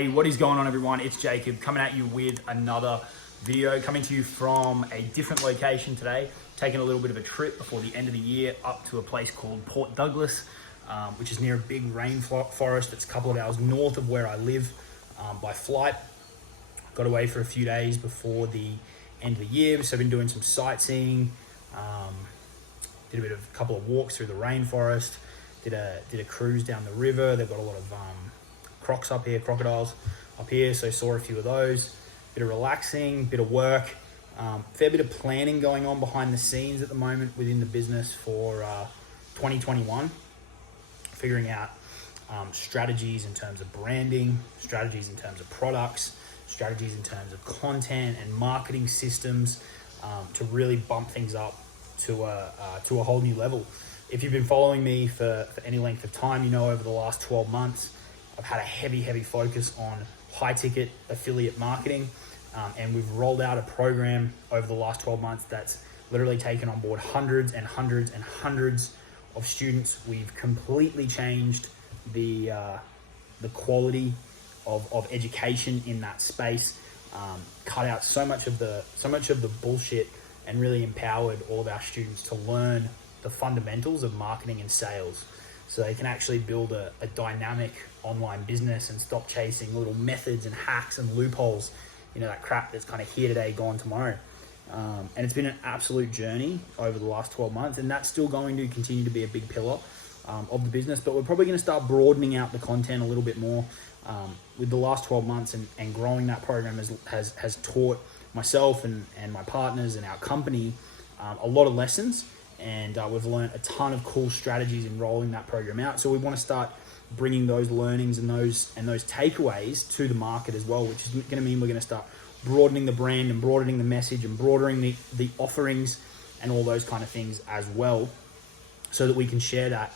Hey, what is going on, everyone? It's Jacob coming at you with another video, coming to you from a different location today, taking a little bit of a trip before the end of the year up to a place called Port Douglas, which is near a big rainforest that's a couple of hours north of where I live by flight. Got away for a few days before the end of the year, so I've been doing some sightseeing, did a couple of walks through the rainforest, did a cruise down the river. They've got a lot of crocodiles up here, so saw a few of those. Bit of relaxing, bit of work, fair bit of planning going on behind the scenes at the moment within the business for 2021. Figuring out strategies in terms of branding, strategies in terms of products, strategies in terms of content and marketing systems to really bump things up to a whole new level. If you've been following me for any length of time, you know over the last 12 months, I've had a heavy focus on high ticket affiliate marketing. And we've rolled out a program over the last 12 months that's literally taken on board hundreds and hundreds and hundreds of students. We've completely changed the quality of education in that space, cut out so much of the bullshit, and really empowered all of our students to learn the fundamentals of marketing and sales, so they can actually build a dynamic online business and stop chasing little methods and hacks and loopholes, that crap that's kind of here today, gone tomorrow. And it's been an absolute journey over the last 12 months, and that's still going to continue to be a big pillar of the business, but we're probably going to start broadening out the content a little bit more with the last 12 months, and growing that program has taught myself and my partners and our company a lot of lessons, and we've learned a ton of cool strategies in rolling that program out. So we want to start bringing those learnings and those takeaways to the market as well, which is going to mean we're going to start broadening the brand and broadening the message and broadening the offerings and all those kind of things as well, so that we can share that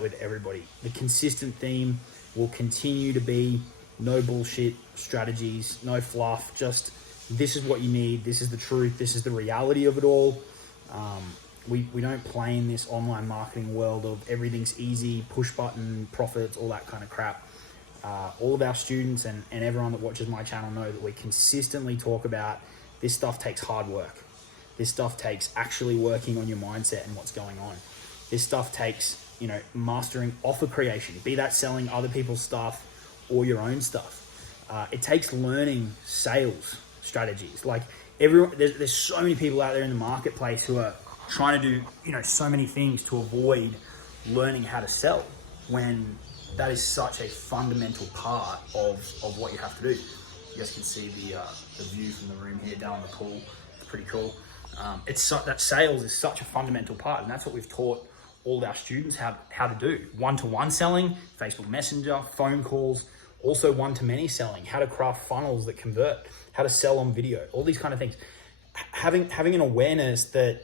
with everybody. The consistent theme will continue to be no bullshit strategies, no fluff, just this is what you need, this is the truth, this is the reality of it all. We don't play in this online marketing world of everything's easy, push button, profits, all that kind of crap. All of our students and everyone that watches my channel know that we consistently talk about this stuff takes hard work. This stuff takes actually working on your mindset and what's going on. This stuff takes, mastering offer creation, be that selling other people's stuff or your own stuff. It takes learning sales strategies. Like there's so many people out there in the marketplace who are trying to do, so many things to avoid learning how to sell, when that is such a fundamental part of what you have to do. You guys can see the view from the room here down the pool. It's pretty cool. That sales is such a fundamental part, and that's what we've taught all of our students how to do. One-to-one selling, Facebook Messenger, phone calls, also one-to-many selling, how to craft funnels that convert, how to sell on video, all these kind of things. Having an awareness that,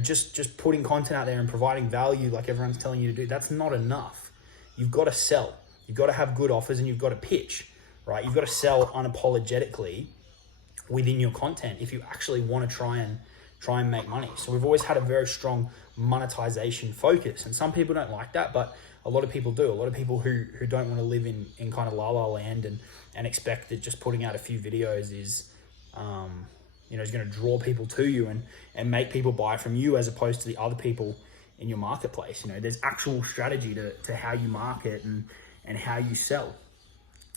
just putting content out there and providing value like everyone's telling you to do, that's not enough. You've got to sell. You've got to have good offers, and you've got to pitch, right? You've got to sell unapologetically within your content if you actually want to try and make money. So we've always had a very strong monetization focus, and some people don't like that, but a lot of people do. A lot of people who don't want to live in kind of la land and expect that just putting out a few videos is going to draw people to you and make people buy from you as opposed to the other people in your marketplace. There's actual strategy to how you market and how you sell.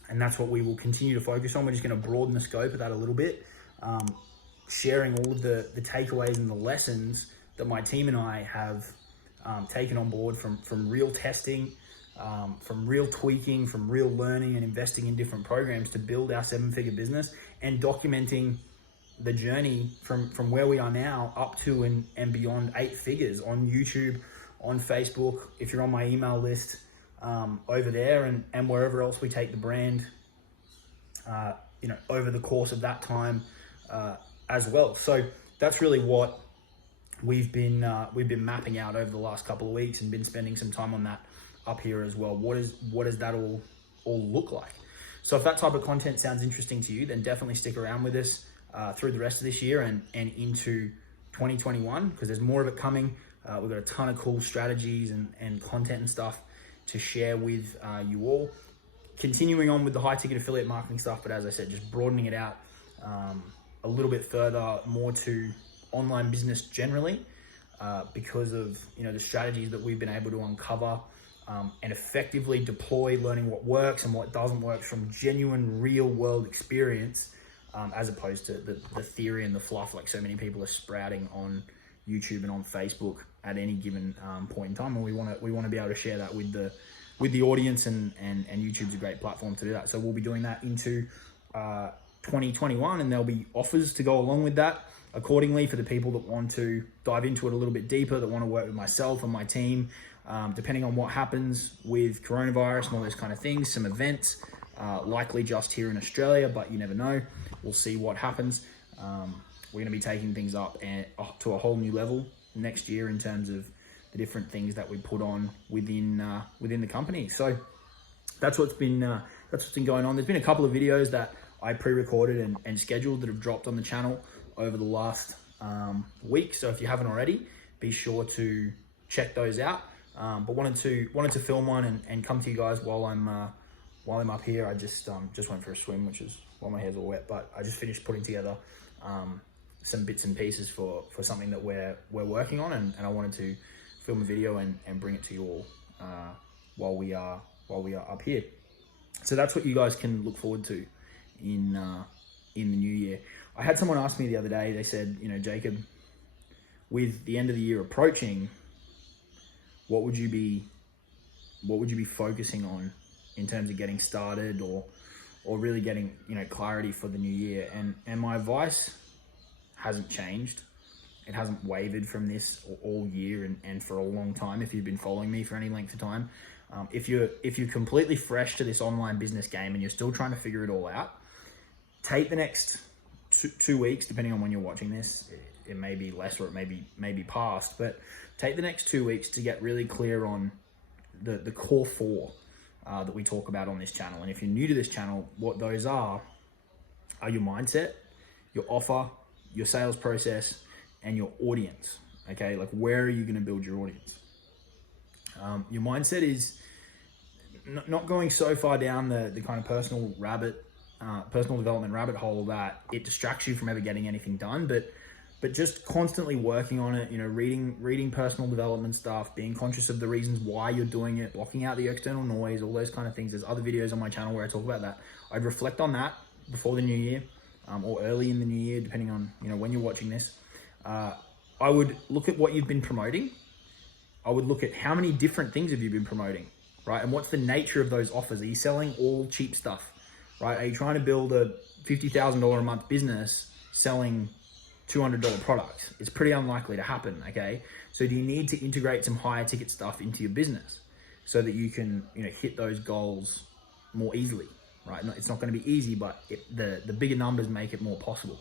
And that's what we will continue to focus on. We're just going to broaden the scope of that a little bit, sharing all of the takeaways and the lessons that my team and I have taken on board from real testing, from real tweaking, from real learning and investing in different programs to build our 7-figure business, and documenting the journey from where we are now up to and beyond 8 figures on YouTube, on Facebook, if you're on my email list, over there and wherever else we take the brand, over the course of that time as well. So that's really what we've been mapping out over the last couple of weeks, and been spending some time on that up here as well. What does that all look like? So if that type of content sounds interesting to you, then definitely stick around with us through the rest of this year and into 2021, because there's more of it coming. We've got a ton of cool strategies and content and stuff to share with you all. continuing on with the high ticket affiliate marketing stuff, but as I said, just broadening it out a little bit further, more to online business generally, because of the strategies that we've been able to uncover and effectively deploy, learning what works and what doesn't work from genuine real world experience, as opposed to the theory and the fluff like so many people are sprouting on YouTube and on Facebook at any given point in time. And we want to be able to share that with the audience, and YouTube's a great platform to do that. So we'll be doing that into 2021, and there'll be offers to go along with that accordingly for the people that want to dive into it a little bit deeper, that want to work with myself and my team, depending on what happens with coronavirus and all those kind of things. Some events, likely just here in Australia, but you never know. We'll see what happens. We're going to be taking things up to a whole new level next year in terms of the different things that we put on within the company. So that's what's been going on. There's been a couple of videos that I pre-recorded and scheduled that have dropped on the channel over the last week. So if you haven't already, be sure to check those out. But wanted to film one and come to you guys while I'm up here. I just went for a swim, which is while my hair's all wet. But I just finished putting together some bits and pieces for something that we're working on, and I wanted to film a video and bring it to you all while we are up here. So that's what you guys can look forward to in the new year. I had someone ask me the other day. They said, Jacob, with the end of the year approaching, what would you be focusing on in terms of getting started or really getting clarity for the new year? And my advice hasn't changed. It hasn't wavered from this all year and for a long time. If you've been following me for any length of time, if you're completely fresh to this online business game and you're still trying to figure it all out, take the next 2 weeks, depending on when you're watching this. It may be less or it may be past, but take the next 2 weeks to get really clear on the core four that we talk about on this channel. And if you're new to this channel, what those are your mindset, your offer, your sales process, and your audience. Okay, like where are you going to build your audience? Your mindset is not going so far down the kind of personal development rabbit hole that it distracts you from ever getting anything done, but just constantly working on it, reading personal development stuff, being conscious of the reasons why you're doing it, blocking out the external noise, all those kind of things. There's other videos on my channel where I talk about that. I'd reflect on that before the new year, or early in the new year, depending on when you're watching this. I would look at what you've been promoting. I would look at how many different things have you been promoting, right? And what's the nature of those offers? Are you selling all cheap stuff, right? Are you trying to build a $50,000 a month business selling $200 products? It's pretty unlikely to happen, okay? So do you need to integrate some higher ticket stuff into your business so that you can hit those goals more easily, right? It's not going to be easy, but the bigger numbers make it more possible.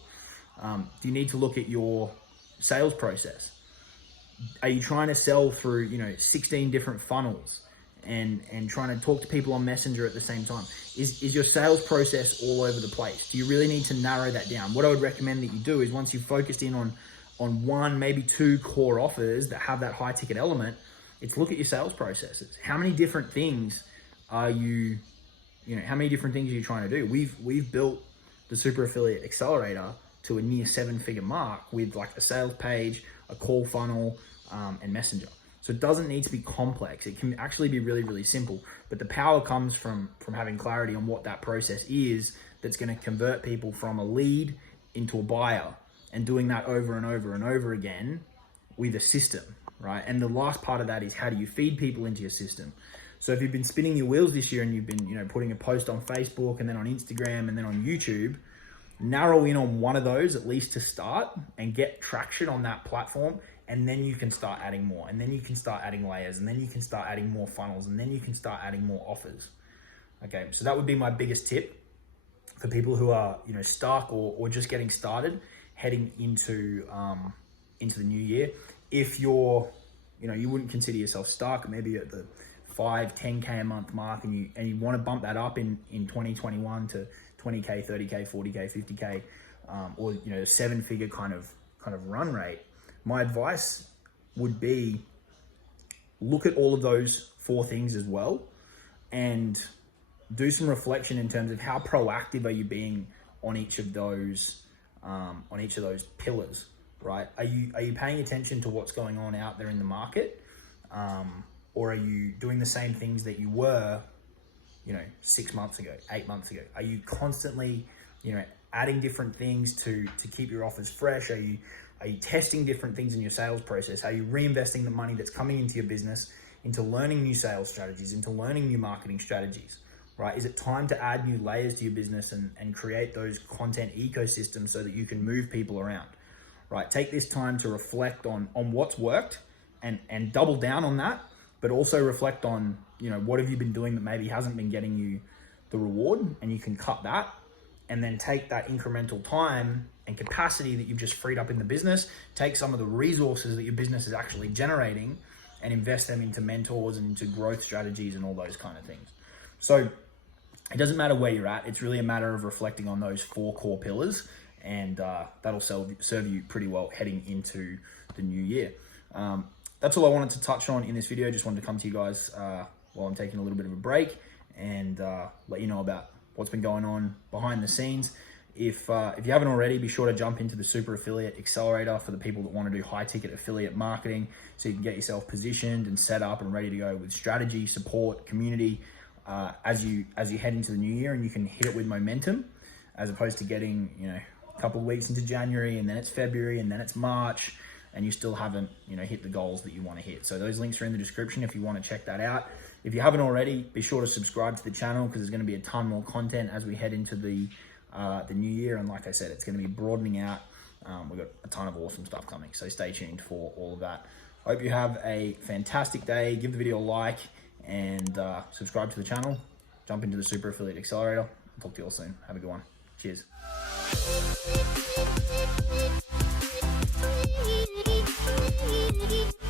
Do you need to look at your sales process? Are you trying to sell through 16 different funnels and trying to talk to people on Messenger at the same time? Is your sales process all over the place? Do you really need to narrow that down? What I would recommend that you do is, once you've focused in on one, maybe two core offers that have that high ticket element, it's look at your sales processes. How many different things are you trying to do? We've built the Super Affiliate Accelerator to a near 7-figure mark with like a sales page, a call funnel, and Messenger. So it doesn't need to be complex. It can actually be really, really simple. But the power comes from having clarity on what that process is that's going to convert people from a lead into a buyer, and doing that over and over and over again with a system, right? And the last part of that is, how do you feed people into your system? So if you've been spinning your wheels this year and you've been putting a post on Facebook and then on Instagram and then on YouTube, narrow in on one of those at least to start and get traction on that platform, and then you can start adding more, and then you can start adding layers, and then you can start adding more funnels, and then you can start adding more offers. Okay, so that would be my biggest tip for people who are stuck or just getting started heading into the new year. If you're you wouldn't consider yourself stuck, maybe at the 5-10K a month mark, and you want to bump that up in 2021 to 20K, 30K, 40K, 50K, or 7-figure kind of run rate, my advice would be, look at all of those 4 things as well, and do some reflection in terms of how proactive are you being on each of those pillars, right? Are you paying attention to what's going on out there in the market, or are you doing the same things that you were, 6 months ago, 8 months ago? Are you constantly, adding different things to keep your offers fresh? Are you testing different things in your sales process? Are you reinvesting the money that's coming into your business into learning new sales strategies, into learning new marketing strategies, right? Is it time to add new layers to your business and create those content ecosystems so that you can move people around, right? Take this time to reflect on what's worked and double down on that, but also reflect on, what have you been doing that maybe hasn't been getting you the reward, and you can cut that, and then take that incremental time and capacity that you've just freed up in the business, take some of the resources that your business is actually generating and invest them into mentors and into growth strategies and all those kind of things. So it doesn't matter where you're at. It's really a matter of reflecting on those 4 core pillars, and that'll serve you pretty well heading into the new year. That's all I wanted to touch on in this video. Just wanted to come to you guys while I'm taking a little bit of a break and let you know about what's been going on behind the scenes. If you haven't already, be sure to jump into the Super Affiliate Accelerator for the people that want to do high ticket affiliate marketing, so you can get yourself positioned and set up and ready to go with strategy, support, community as you head into the new year, and you can hit it with momentum, as opposed to getting a couple of weeks into January and then it's February and then it's March and you still haven't hit the goals that you want to hit. So those links are in the description if you want to check that out. If you haven't already, be sure to subscribe to the channel, because there's going to be a ton more content as we head into the new year. And like I said, it's going to be broadening out. We've got a ton of awesome stuff coming, so stay tuned for all of that. I hope you have a fantastic day. Give the video a like and subscribe to the channel. Jump into the Super Affiliate Accelerator. I'll talk to you all soon. Have a good one. Cheers. We'll be right back.